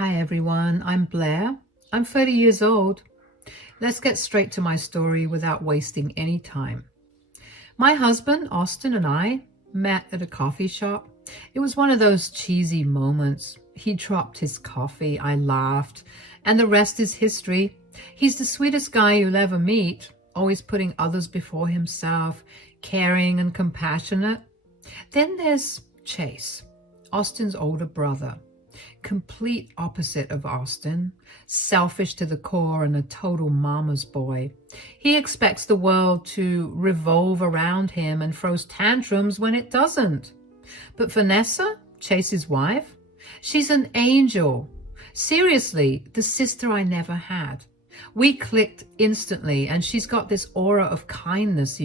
Hi everyone, I'm Blair. I'm 30 years old. Let's get straight to my story without wasting any time. My husband, Austin, and I met at a coffee shop. It was one of those cheesy moments. He dropped his coffee, I laughed, and the rest is history. He's the sweetest guy you'll ever meet, always putting others before himself, caring and compassionate. Then there's Chase, Austin's older brother. Complete opposite of Austin, selfish to the core and a total mama's boy. He expects the world to revolve around him and throws tantrums when it doesn't. But Vanessa, Chase's wife, she's an angel. Seriously, the sister I never had. We clicked instantly, and she's got this aura of kindness,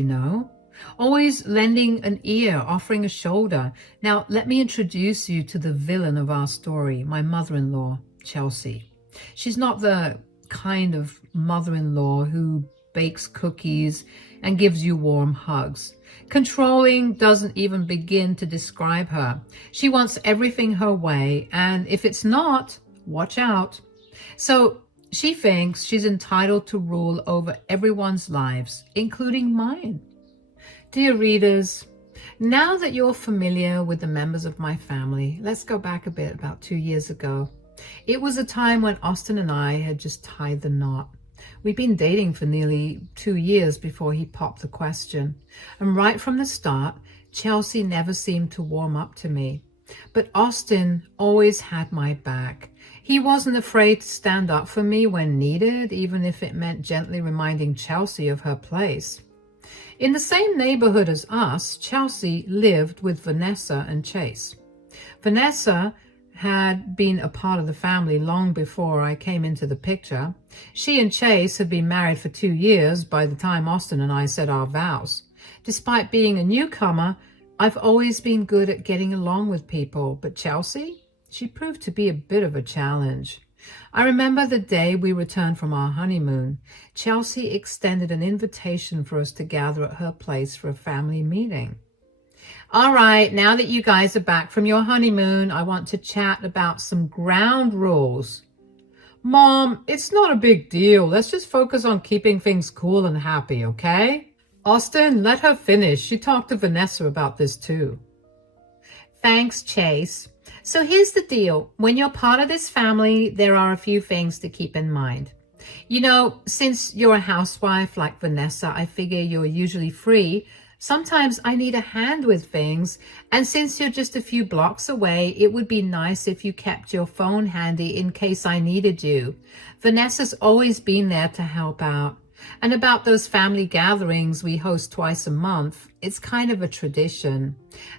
always lending an ear, offering a shoulder. Now, let me introduce you to the villain of our story, my mother-in-law, Chelsea. She's not the kind of mother-in-law who bakes cookies and gives you warm hugs. Controlling doesn't even begin to describe her. She wants everything her way, and if it's not, watch out. So she thinks she's entitled to rule over everyone's lives, including mine. Dear readers, now that you're familiar with the members of my family, let's go back a bit, about 2 years ago. It was a time when Austin and I had just tied the knot. We'd been dating for nearly 2 years before he popped the question. And right from the start, Chelsea never seemed to warm up to me. But Austin always had my back. He wasn't afraid to stand up for me when needed, even if it meant gently reminding Chelsea of her place. In the same neighborhood as us, Chelsea lived with Vanessa and Chase. Vanessa had been a part of the family long before I came into the picture. She and Chase had been married for 2 years by the time Austin and I said our vows. Despite being a newcomer, I've always been good at getting along with people, but Chelsea, she proved to be a bit of a challenge. I remember the day we returned from our honeymoon. Chelsea extended an invitation for us to gather at her place for a family meeting. All right, now that you guys are back from your honeymoon, I want to chat about some ground rules. Mom, it's not a big deal. Let's just focus on keeping things cool and happy, okay? Austin, let her finish. She talked to Vanessa about this too. Thanks, Chase. So here's the deal. When you're part of this family, there are a few things to keep in mind. Since you're a housewife like Vanessa, I figure you're usually free. Sometimes I need a hand with things. And since you're just a few blocks away, it would be nice if you kept your phone handy in case I needed you. Vanessa's always been there to help out. And about those family gatherings we host twice a month, it's kind of a tradition.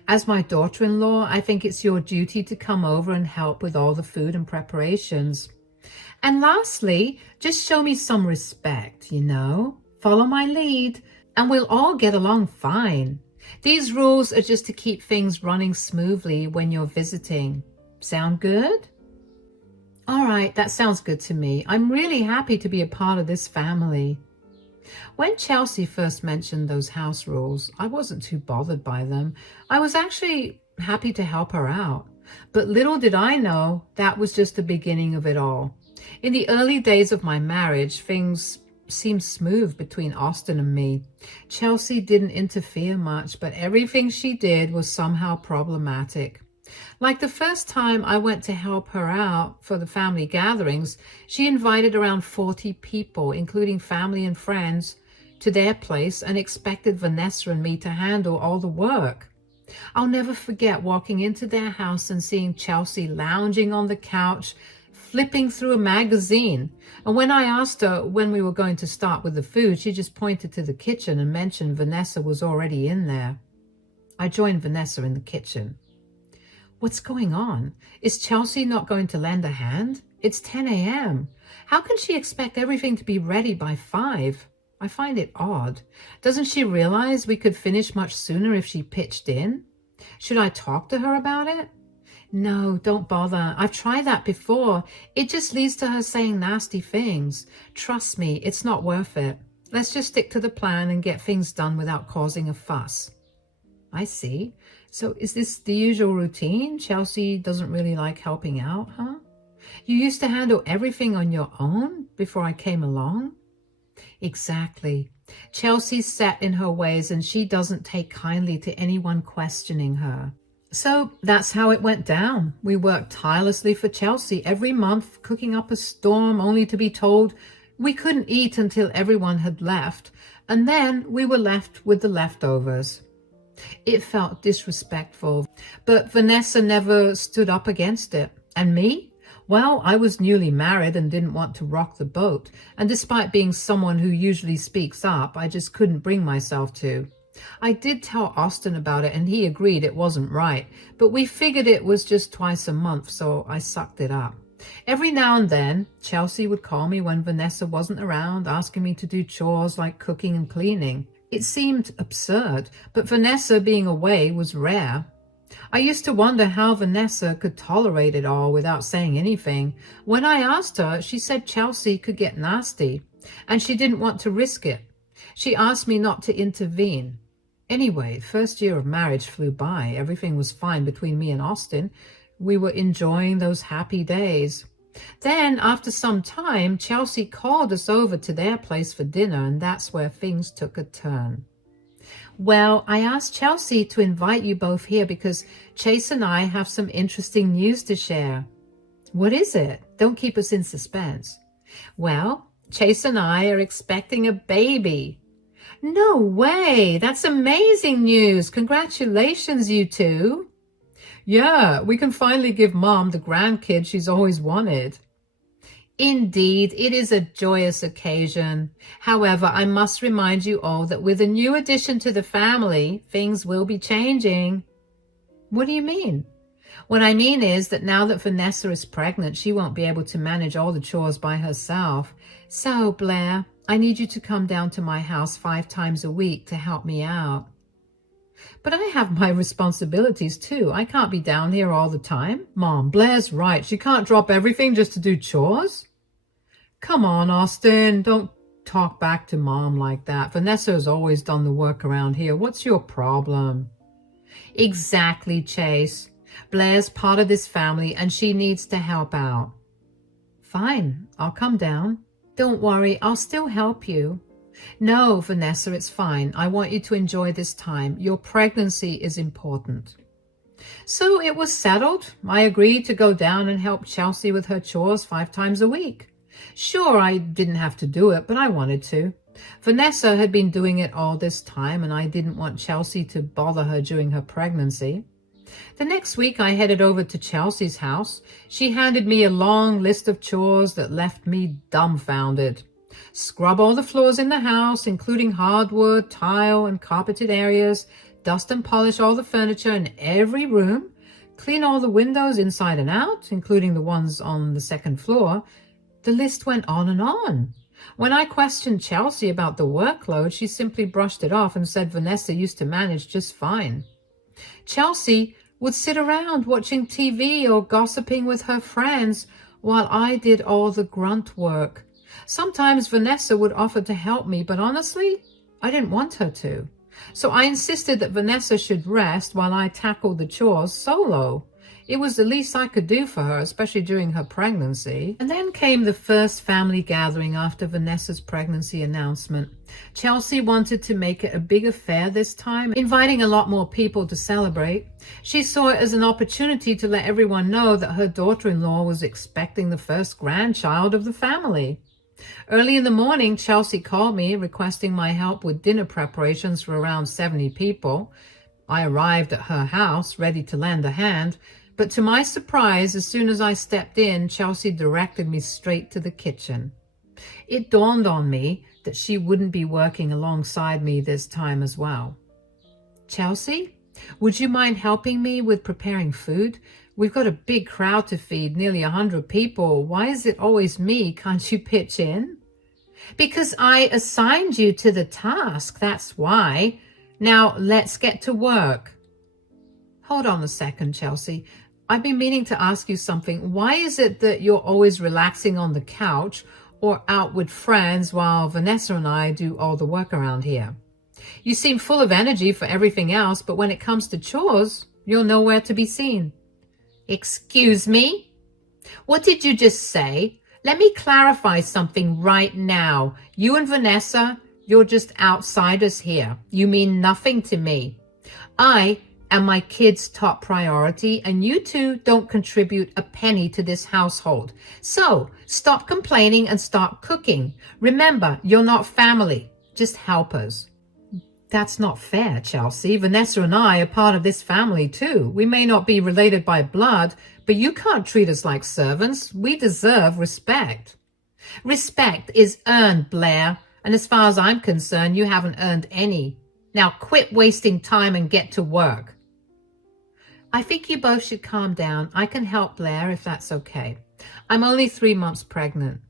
As my daughter-in-law, I think it's your duty to come over and help with all the food and preparations. And lastly, just show me some respect, Follow my lead, and we'll all get along fine. These rules are just to keep things running smoothly when you're visiting. Sound good? All right, that sounds good to me. I'm really happy to be a part of this family. When Chelsea first mentioned those house rules, I wasn't too bothered by them. I was actually happy to help her out. But little did I know that was just the beginning of it all. In the early days of my marriage, things seemed smooth between Austin and me. Chelsea didn't interfere much, but everything she did was somehow problematic. Like the first time I went to help her out for the family gatherings, she invited around 40 people, including family and friends, to their place and expected Vanessa and me to handle all the work. I'll never forget walking into their house and seeing Chelsea lounging on the couch, flipping through a magazine. And when I asked her when we were going to start with the food, she just pointed to the kitchen and mentioned Vanessa was already in there. I joined Vanessa in the kitchen. What's going on? Is Chelsea not going to lend a hand? It's 10 a.m. How can she expect everything to be ready by 5? I find it odd. Doesn't she realize we could finish much sooner if she pitched in? Should I talk to her about it? No, don't bother. I've tried that before. It just leads to her saying nasty things. Trust me, it's not worth it. Let's just stick to the plan and get things done without causing a fuss. I see. So is this the usual routine? Chelsea doesn't really like helping out, huh? You used to handle everything on your own before I came along? Exactly. Chelsea's set in her ways and she doesn't take kindly to anyone questioning her. So that's how it went down. We worked tirelessly for Chelsea every month, cooking up a storm only to be told we couldn't eat until everyone had left, and then we were left with the leftovers. It felt disrespectful, but Vanessa never stood up against it. And me? Well, I was newly married and didn't want to rock the boat, and despite being someone who usually speaks up, I just couldn't bring myself to. I did tell Austin about it and he agreed it wasn't right, but we figured it was just twice a month, so I sucked it up. Every now and then, Chelsea would call me when Vanessa wasn't around, asking me to do chores like cooking and cleaning. It seemed absurd, but Vanessa being away was rare. I used to wonder how Vanessa could tolerate it all without saying anything. When I asked her, she said Chelsea could get nasty, and she didn't want to risk it. She asked me not to intervene. Anyway, first year of marriage flew by. Everything was fine between me and Austin. We were enjoying those happy days. Then, after some time, Chelsea called us over to their place for dinner, and that's where things took a turn. Well, I asked Chelsea to invite you both here because Chase and I have some interesting news to share. What is it? Don't keep us in suspense. Well, Chase and I are expecting a baby. No way! That's amazing news! Congratulations, you two! Yeah, we can finally give Mom the grandkid she's always wanted. Indeed, it is a joyous occasion. However, I must remind you all that with a new addition to the family, things will be changing. What do you mean? What I mean is that now that Vanessa is pregnant, she won't be able to manage all the chores by herself. So, Blair, I need you to come down to my house 5 times a week to help me out. But I have my responsibilities too. I can't be down here all the time. Mom, Blair's right. She can't drop everything just to do chores. Come on, Austin. Don't talk back to Mom like that. Vanessa has always done the work around here. What's your problem? Exactly, Chase. Blair's part of this family and she needs to help out. Fine, I'll come down. Don't worry, I'll still help you. No, Vanessa, it's fine. I want you to enjoy this time. Your pregnancy is important. So it was settled. I agreed to go down and help Chelsea with her chores 5 times a week. Sure, I didn't have to do it, but I wanted to. Vanessa had been doing it all this time, and I didn't want Chelsea to bother her during her pregnancy. The next week, I headed over to Chelsea's house. She handed me a long list of chores that left me dumbfounded. Scrub all the floors in the house, including hardwood, tile, and carpeted areas. Dust and polish all the furniture in every room. Clean all the windows inside and out, including the ones on the 2nd floor. The list went on and on. When I questioned Chelsea about the workload, she simply brushed it off and said Vanessa used to manage just fine. Chelsea would sit around watching TV or gossiping with her friends while I did all the grunt work. Sometimes Vanessa would offer to help me, but honestly, I didn't want her to. So I insisted that Vanessa should rest while I tackled the chores solo. It was the least I could do for her, especially during her pregnancy. And then came the first family gathering after Vanessa's pregnancy announcement. Chelsea wanted to make it a big affair this time, inviting a lot more people to celebrate. She saw it as an opportunity to let everyone know that her daughter-in-law was expecting the first grandchild of the family. Early in the morning, Chelsea called me requesting my help with dinner preparations for around 70 people. I arrived at her house, ready to lend a hand, but to my surprise, as soon as I stepped in, Chelsea directed me straight to the kitchen. It dawned on me that she wouldn't be working alongside me this time as well. Chelsea, would you mind helping me with preparing food? We've got a big crowd to feed, nearly 100 people. Why is it always me? Can't you pitch in? Because I assigned you to the task, that's why. Now let's get to work. Hold on a second, Chelsea. I've been meaning to ask you something. Why is it that you're always relaxing on the couch or out with friends while Vanessa and I do all the work around here? You seem full of energy for everything else, but when it comes to chores, you're nowhere to be seen. Excuse me? What did you just say? Let me clarify something right now. You and Vanessa, you're just outsiders here. You mean nothing to me. I am my kids' top priority, and you two don't contribute a penny to this household. So stop complaining and start cooking. Remember, you're not family, just helpers. That's not fair, Chelsea. Vanessa and I are part of this family too. We may not be related by blood, but you can't treat us like servants. We deserve respect. Respect is earned, Blair, and as far as I'm concerned, you haven't earned any. Now quit wasting time and get to work. I think you both should calm down. I can help, Blair, if that's okay. I'm only 3 months pregnant.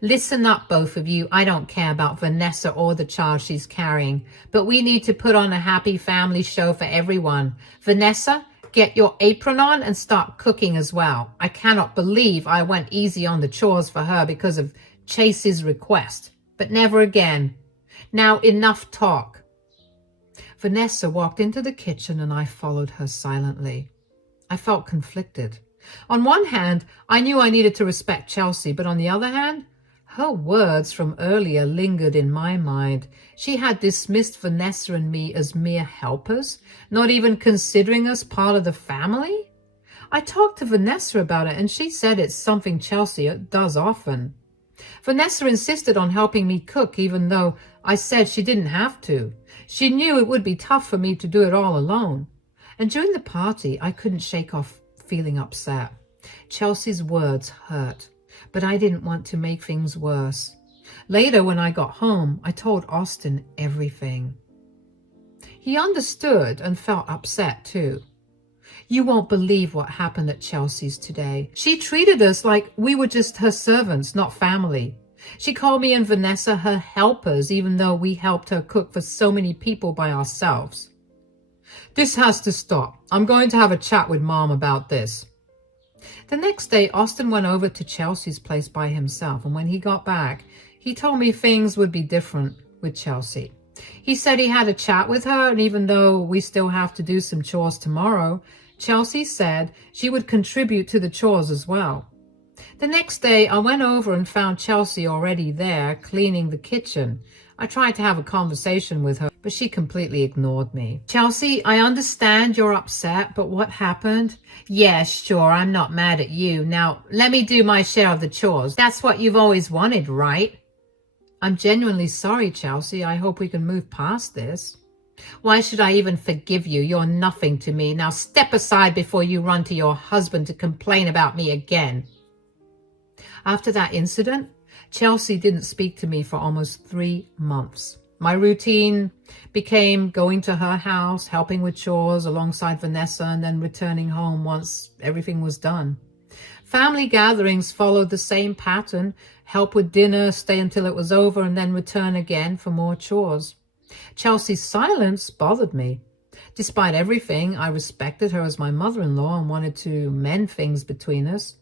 Listen up, both of you. I don't care about Vanessa or the child she's carrying, but we need to put on a happy family show for everyone. Vanessa, get your apron on and start cooking as well. I cannot believe I went easy on the chores for her because of Chase's request, but never again. Now enough talk. Vanessa walked into the kitchen and I followed her silently. I felt conflicted. On one hand, I knew I needed to respect Chelsea, but on the other hand, her words from earlier lingered in my mind. She had dismissed Vanessa and me as mere helpers, not even considering us part of the family. I talked to Vanessa about it, and she said it's something Chelsea does often. Vanessa insisted on helping me cook, even though I said she didn't have to. She knew it would be tough for me to do it all alone. And during the party, I couldn't shake off feeling upset. Chelsea's words hurt, but I didn't want to make things worse. Later, when I got home, I told Austin everything. He understood and felt upset too. You won't believe what happened at Chelsea's today. She treated us like we were just her servants, not family. She called me and Vanessa her helpers, even though we helped her cook for so many people by ourselves. This has to stop. I'm going to have a chat with Mom about this. The next day, Austin went over to Chelsea's place by himself, and when he got back, he told me things would be different with Chelsea. He said he had a chat with her, and even though we still have to do some chores tomorrow, Chelsea said she would contribute to the chores as well. The next day, I went over and found Chelsea already there, cleaning the kitchen. I tried to have a conversation with her, but she completely ignored me. Chelsea, I understand you're upset, but what happened? Yeah, sure, I'm not mad at you. Now, let me do my share of the chores. That's what you've always wanted, right? I'm genuinely sorry, Chelsea. I hope we can move past this. Why should I even forgive you? You're nothing to me. Now step aside before you run to your husband to complain about me again. After that incident, Chelsea didn't speak to me for almost 3 months. My routine became going to her house, helping with chores alongside Vanessa, and then returning home once everything was done. Family gatherings followed the same pattern: help with dinner, stay until it was over, and then return again for more chores. Chelsea's silence bothered me. Despite everything, I respected her as my mother-in-law and wanted to mend things between us.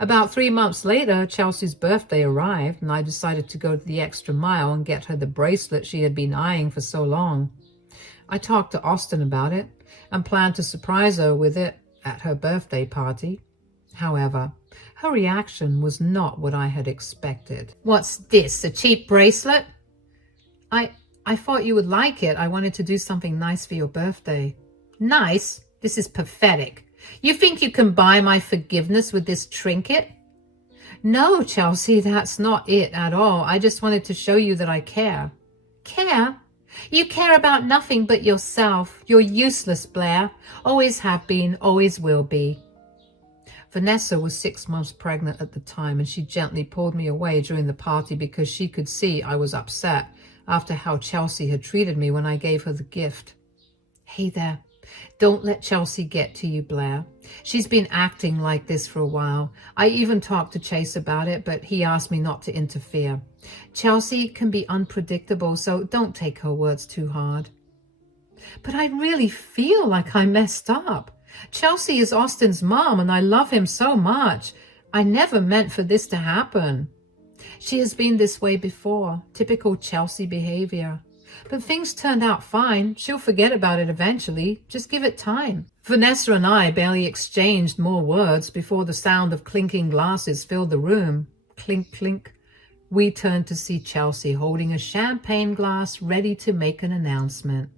About 3 months later, Chelsea's birthday arrived, and I decided to go the extra mile and get her the bracelet she had been eyeing for so long. I talked to Austin about it and planned to surprise her with it at her birthday party. However, her reaction was not what I had expected. What's this, a cheap bracelet? I thought you would like it. I wanted to do something nice for your birthday. Nice? This is pathetic. You think you can buy my forgiveness with this trinket? No, Chelsea, that's not it at all. I just wanted to show you that I care. Care? You care about nothing but yourself. You're useless, Blair. Always have been, always will be. Vanessa was 6 months pregnant at the time, and she gently pulled me away during the party because she could see I was upset after how Chelsea had treated me when I gave her the gift. Hey there. Don't let Chelsea get to you, Blair. She's been acting like this for a while. I even talked to Chase about it, but he asked me not to interfere. Chelsea can be unpredictable, so don't take her words too hard. But I really feel like I messed up. Chelsea is Austin's mom, and I love him so much. I never meant for this to happen. She has been this way before, typical Chelsea behavior. But things turned out fine. She'll forget about it eventually. Just give it time. Vanessa and I barely exchanged more words before the sound of clinking glasses filled the room. Clink, clink. We turned to see Chelsea holding a champagne glass ready to make an announcement.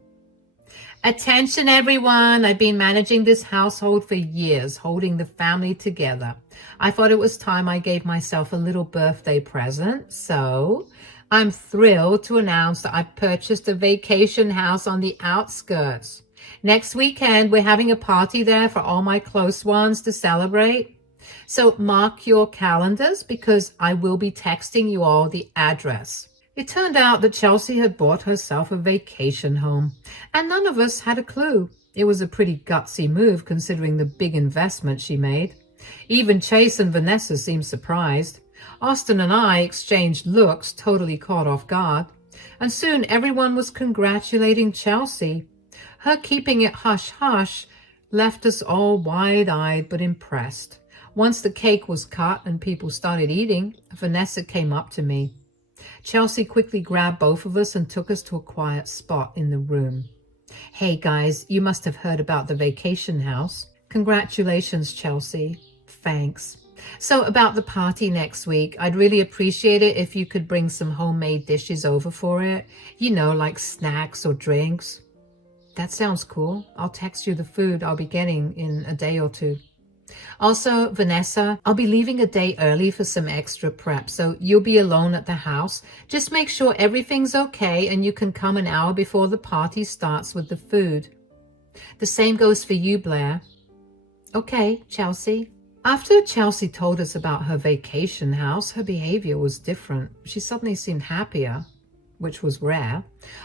Attention everyone, I've been managing this household for years, holding the family together. I thought it was time I gave myself a little birthday present, so I'm thrilled to announce that I've purchased a vacation house on the outskirts. Next weekend, we're having a party there for all my close ones to celebrate. So mark your calendars because I will be texting you all the address. It turned out that Chelsea had bought herself a vacation home, and none of us had a clue. It was a pretty gutsy move considering the big investment she made. Even Chase and Vanessa seemed surprised. Austin and I exchanged looks, totally caught off guard, and soon everyone was congratulating Chelsea. Her keeping it hush-hush left us all wide-eyed but impressed. Once the cake was cut and people started eating, Vanessa came up to me. Chelsea quickly grabbed both of us and took us to a quiet spot in the room. Hey guys, you must have heard about the vacation house. Congratulations, Chelsea. Thanks. So about the party next week, I'd really appreciate it if you could bring some homemade dishes over for it. You know, like snacks or drinks. That sounds cool. I'll text you the food I'll be getting in a day or two. Also, Vanessa, I'll be leaving a day early for some extra prep, so you'll be alone at the house. Just make sure everything's okay and you can come an hour before the party starts with the food. The same goes for you, Blair. Okay, Chelsea. After Chelsea told us about her vacation house, her behavior was different. She suddenly seemed happier, which was rare.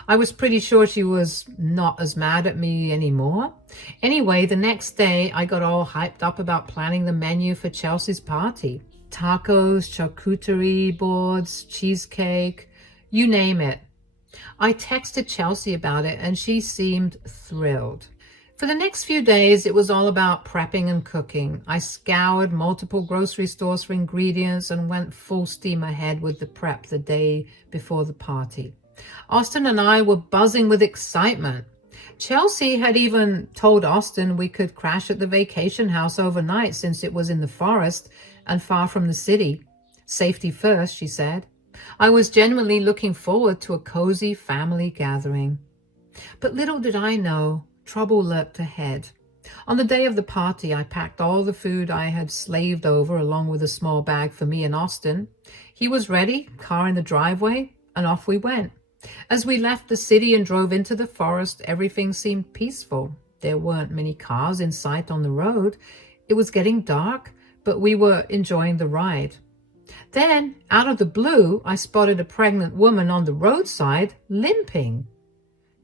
I was pretty sure she was not as mad at me anymore. Anyway, the next day, I got all hyped up about planning the menu for Chelsea's party. Tacos, charcuterie boards, cheesecake, you name it. I texted Chelsea about it and she seemed thrilled. For the next few days, it was all about prepping and cooking. I scoured multiple grocery stores for ingredients and went full steam ahead with the prep the day before the party. Austin and I were buzzing with excitement. Chelsea had even told Austin we could crash at the vacation house overnight since it was in the forest and far from the city. Safety first, she said. I was genuinely looking forward to a cozy family gathering. But little did I know, trouble lurked ahead. On the day of the party, I packed all the food I had slaved over along with a small bag for me and Austin. He was ready, car in the driveway, and off we went. As we left the city and drove into the forest, everything seemed peaceful. There weren't many cars in sight on the road. It was getting dark, but we were enjoying the ride. Then, out of the blue, I spotted a pregnant woman on the roadside, limping.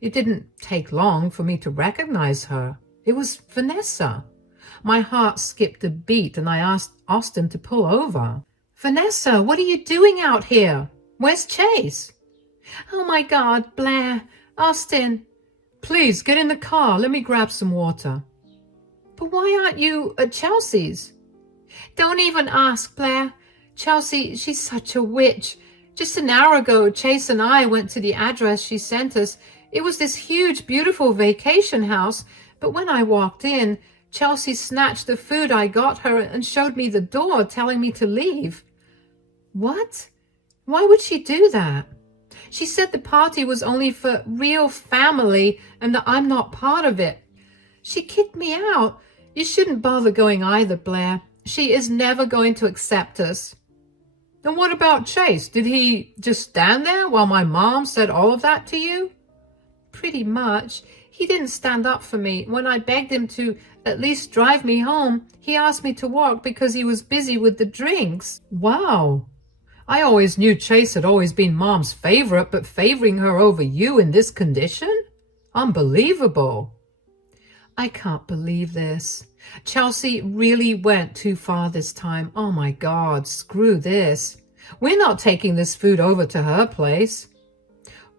It didn't take long for me to recognize her. It was Vanessa. My heart skipped a beat and I asked Austin to pull over. Vanessa, what are you doing out here? Where's Chase? Oh my God, Blair, Austin. Please get in the car. Let me grab some water. But why aren't you at Chelsea's? Don't even ask, Blair. Chelsea, she's such a witch. Just an hour ago, Chase and I went to the address she sent us. It was this huge, beautiful vacation house, but when I walked in, Chelsea snatched the food I got her and showed me the door, telling me to leave. What? Why would she do that? She said the party was only for real family and that I'm not part of it. She kicked me out. You shouldn't bother going either, Blair. She is never going to accept us. Then what about Chase? Did he just stand there while my mom said all of that to you? Pretty much. He didn't stand up for me. When I begged him to at least drive me home, he asked me to walk because he was busy with the drinks. Wow. I always knew Chase had always been Mom's favorite, but favoring her over you in this condition? Unbelievable. I can't believe this. Chelsea really went too far this time. Oh my God, screw this. We're not taking this food over to her place.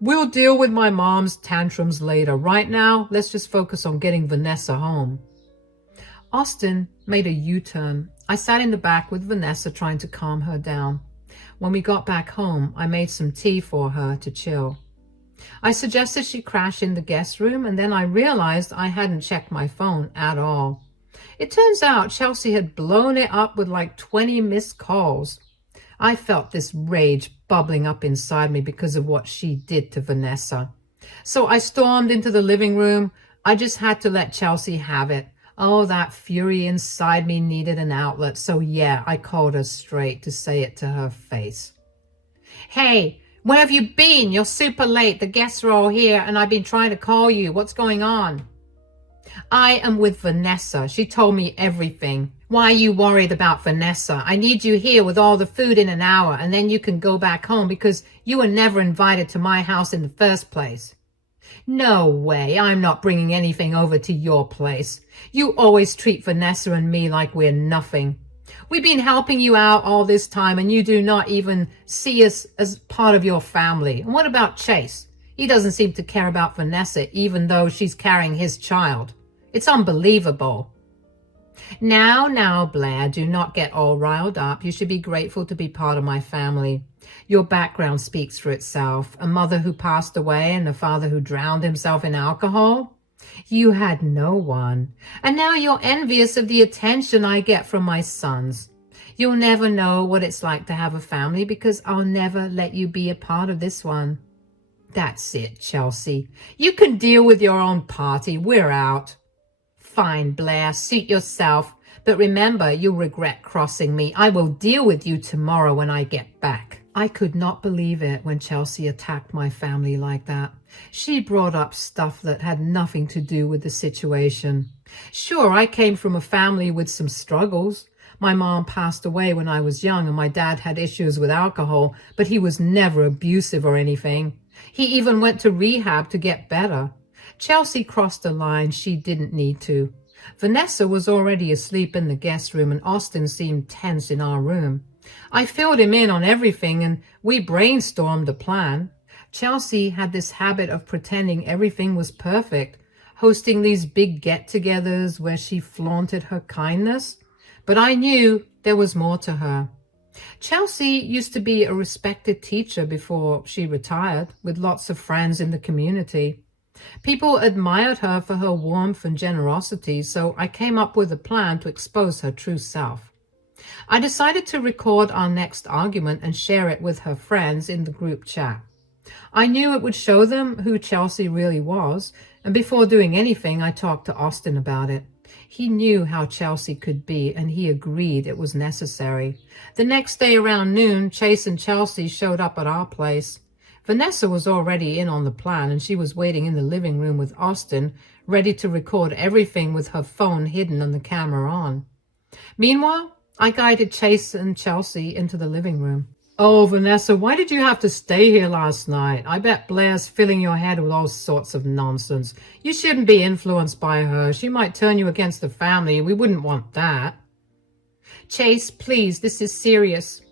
We'll deal with my mom's tantrums later. Right now, let's just focus on getting Vanessa home. Austin made a U-turn. I sat in the back with Vanessa trying to calm her down. When we got back home, I made some tea for her to chill. I suggested she crash in the guest room, and then I realized I hadn't checked my phone at all. It turns out Chelsea had blown it up with like 20 missed calls. I felt this rage bubbling up inside me because of what she did to Vanessa. So I stormed into the living room. I just had to let Chelsea have it. Oh, that fury inside me needed an outlet. So yeah, I called her straight to say it to her face. Hey, where have you been? You're super late. The guests are all here and I've been trying to call you. What's going on? I am with Vanessa. She told me everything. Why are you worried about Vanessa? I need you here with all the food in an hour, and then you can go back home because you were never invited to my house in the first place. No way. I'm not bringing anything over to your place. You always treat Vanessa and me like we're nothing. We've been helping you out all this time, and you do not even see us as part of your family. And what about Chase? He doesn't seem to care about Vanessa, even though she's carrying his child. It's unbelievable. Now, Blair, do not get all riled up. You should be grateful to be part of my family. Your background speaks for itself. A mother who passed away and a father who drowned himself in alcohol. You had no one. And now you're envious of the attention I get from my sons. You'll never know what it's like to have a family because I'll never let you be a part of this one. That's it, Chelsea. You can deal with your own party. We're out. Fine, Blair, suit yourself. But remember, you'll regret crossing me. I will deal with you tomorrow when I get back. I could not believe it when Chelsea attacked my family like that. She brought up stuff that had nothing to do with the situation. Sure, I came from a family with some struggles. My mom passed away when I was young and my dad had issues with alcohol, but he was never abusive or anything. He even went to rehab to get better. Chelsea crossed a line she didn't need to. Vanessa was already asleep in the guest room and Austin seemed tense in our room. I filled him in on everything and we brainstormed a plan. Chelsea had this habit of pretending everything was perfect, hosting these big get-togethers where she flaunted her kindness. But I knew there was more to her. Chelsea used to be a respected teacher before she retired, with lots of friends in the community. People admired her for her warmth and generosity, so I came up with a plan to expose her true self. I decided to record our next argument and share it with her friends in the group chat. I knew it would show them who Chelsea really was, and before doing anything, I talked to Austin about it. He knew how Chelsea could be, and he agreed it was necessary. The next day around noon, Chase and Chelsea showed up at our place. Vanessa was already in on the plan, and she was waiting in the living room with Austin, ready to record everything with her phone hidden and the camera on. Meanwhile, I guided Chase and Chelsea into the living room. Oh, Vanessa, why did you have to stay here last night? I bet Blair's filling your head with all sorts of nonsense. You shouldn't be influenced by her. She might turn you against the family. We wouldn't want that. Chase, please, this is serious.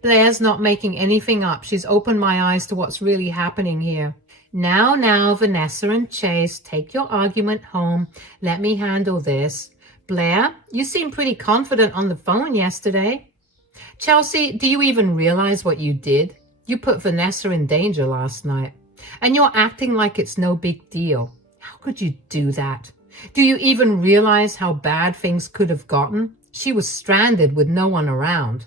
Blair's not making anything up. She's opened my eyes to what's really happening here. Now, Vanessa and Chase, take your argument home. Let me handle this. Blair, you seemed pretty confident on the phone yesterday. Chelsea, do you even realize what you did? You put Vanessa in danger last night. And you're acting like it's no big deal. How could you do that? Do you even realize how bad things could have gotten? She was stranded with no one around.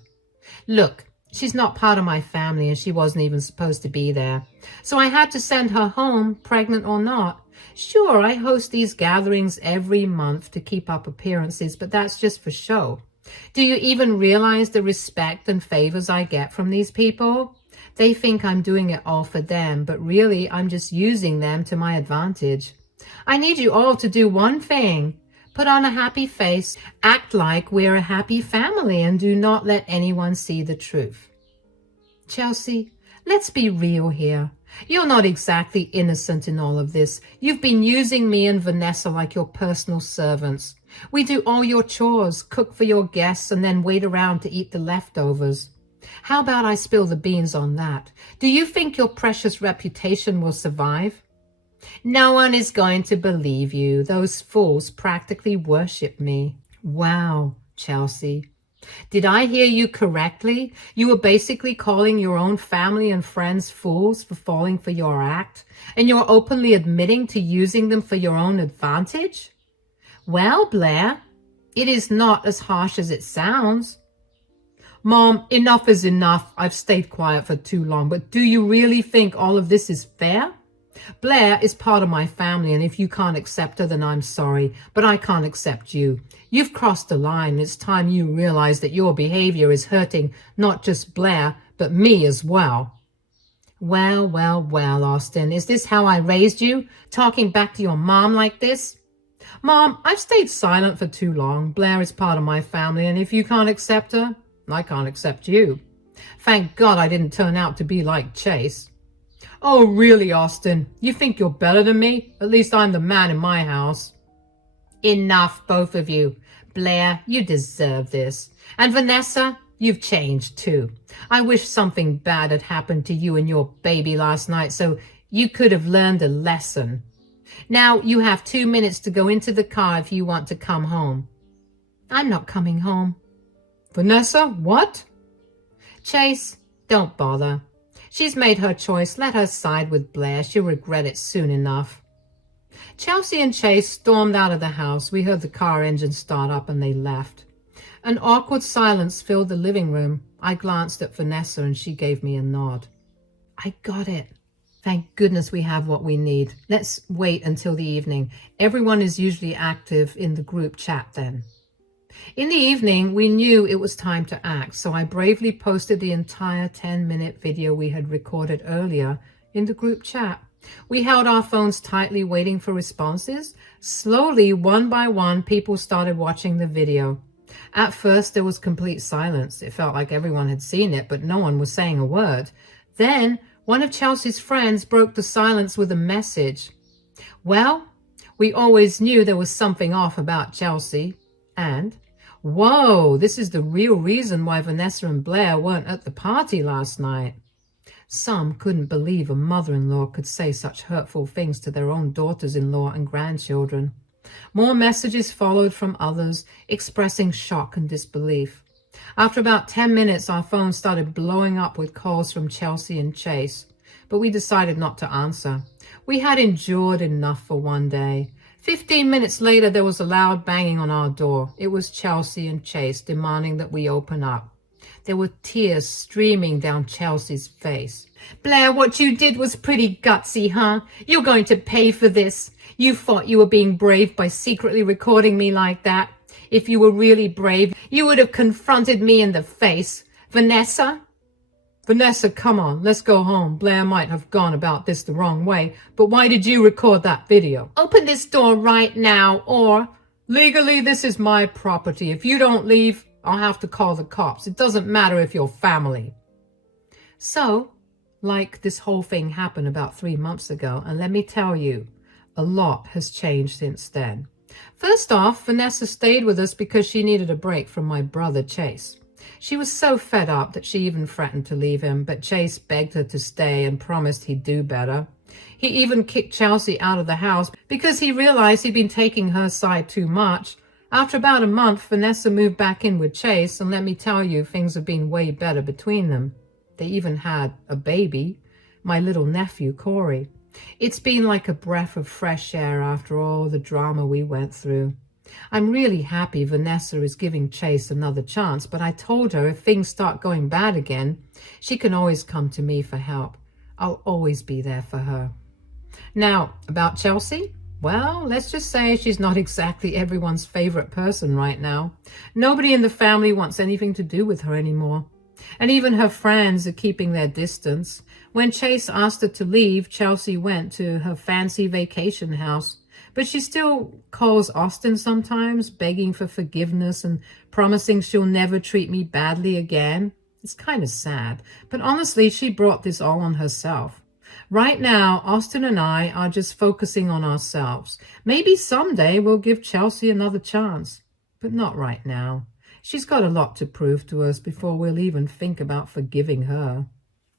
Look, she's not part of my family and she wasn't even supposed to be there. So I had to send her home, pregnant or not. Sure, I host these gatherings every month to keep up appearances, but that's just for show. Do you even realize the respect and favors I get from these people? They think I'm doing it all for them, but really I'm just using them to my advantage. I need you all to do one thing. Put on a happy face, act like we're a happy family, and do not let anyone see the truth. Chelsea, let's be real here. You're not exactly innocent in all of this. You've been using me and Vanessa like your personal servants. We do all your chores, cook for your guests, and then wait around to eat the leftovers. How about I spill the beans on that? Do you think your precious reputation will survive? No one is going to believe you. Those fools practically worship me. Wow, Chelsea. Did I hear you correctly? You were basically calling your own family and friends fools for falling for your act, and you're openly admitting to using them for your own advantage? Well, Blair, it is not as harsh as it sounds. Mom, enough is enough. I've stayed quiet for too long, but do you really think all of this is fair? Blair is part of my family, and if you can't accept her, then I'm sorry, but I can't accept you. You've crossed the line. It's time you realize that your behavior is hurting not just Blair, but me as well. Well, well, well, Austin, is this how I raised you? Talking back to your mom like this? Mom, I've stayed silent for too long. Blair is part of my family, and if you can't accept her, I can't accept you. Thank God I didn't turn out to be like Chase. Oh, really, Austin? You think you're better than me? At least I'm the man in my house. Enough, both of you. Blair, you deserve this. And Vanessa, you've changed too. I wish something bad had happened to you and your baby last night so you could have learned a lesson. Now you have 2 minutes to go into the car if you want to come home. I'm not coming home. Vanessa, what? Chase, don't bother. She's made her choice. Let her side with Blair. She'll regret it soon enough. Chelsea and Chase stormed out of the house. We heard the car engine start up and they left. An awkward silence filled the living room. I glanced at Vanessa and she gave me a nod. I got it. Thank goodness we have what we need. Let's wait until the evening. Everyone is usually active in the group chat then. In the evening, we knew it was time to act, so I bravely posted the entire 10-minute video we had recorded earlier in the group chat. We held our phones tightly, waiting for responses. Slowly, one by one, people started watching the video. At first, there was complete silence. It felt like everyone had seen it, but no one was saying a word. Then, one of Chelsea's friends broke the silence with a message. Well, we always knew there was something off about Chelsea. And, whoa, this is the real reason why Vanessa and Blair weren't at the party last night. Some couldn't believe a mother-in-law could say such hurtful things to their own daughters-in-law and grandchildren. More messages followed from others, expressing shock and disbelief. After about 10 minutes, our phones started blowing up with calls from Chelsea and Chase, but we decided not to answer. We had endured enough for one day. 15 minutes later, there was a loud banging on our door. It was Chelsea and Chase demanding that we open up. There were tears streaming down Chelsea's face. Blair, what you did was pretty gutsy, huh? You're going to pay for this. You thought you were being brave by secretly recording me like that. If you were really brave, you would have confronted me in the face. Vanessa? Vanessa, come on, let's go home. Blair might have gone about this the wrong way, but why did you record that video? Open this door right now, or legally this is my property. If you don't leave, I'll have to call the cops. It doesn't matter if you're family. So, like this whole thing happened about 3 months ago, and let me tell you, a lot has changed since then. First off, Vanessa stayed with us because she needed a break from my brother Chase. She was so fed up that she even threatened to leave him, but Chase begged her to stay and promised he'd do better. He even kicked Chelsea out of the house because he realized he'd been taking her side too much. After about a month, Vanessa moved back in with Chase, and let me tell you, things have been way better between them. They even had a baby, my little nephew, Corey. It's been like a breath of fresh air after all the drama we went through. I'm really happy Vanessa is giving Chase another chance, but I told her if things start going bad again, she can always come to me for help. I'll always be there for her. Now, about Chelsea? Well, let's just say she's not exactly everyone's favorite person right now. Nobody in the family wants anything to do with her anymore. And even her friends are keeping their distance. When Chase asked her to leave, Chelsea went to her fancy vacation house. But she still calls Austin sometimes, begging for forgiveness and promising she'll never treat me badly again. It's kind of sad, but honestly, she brought this all on herself. Right now, Austin and I are just focusing on ourselves. Maybe someday we'll give Chelsea another chance, but not right now. She's got a lot to prove to us before we'll even think about forgiving her.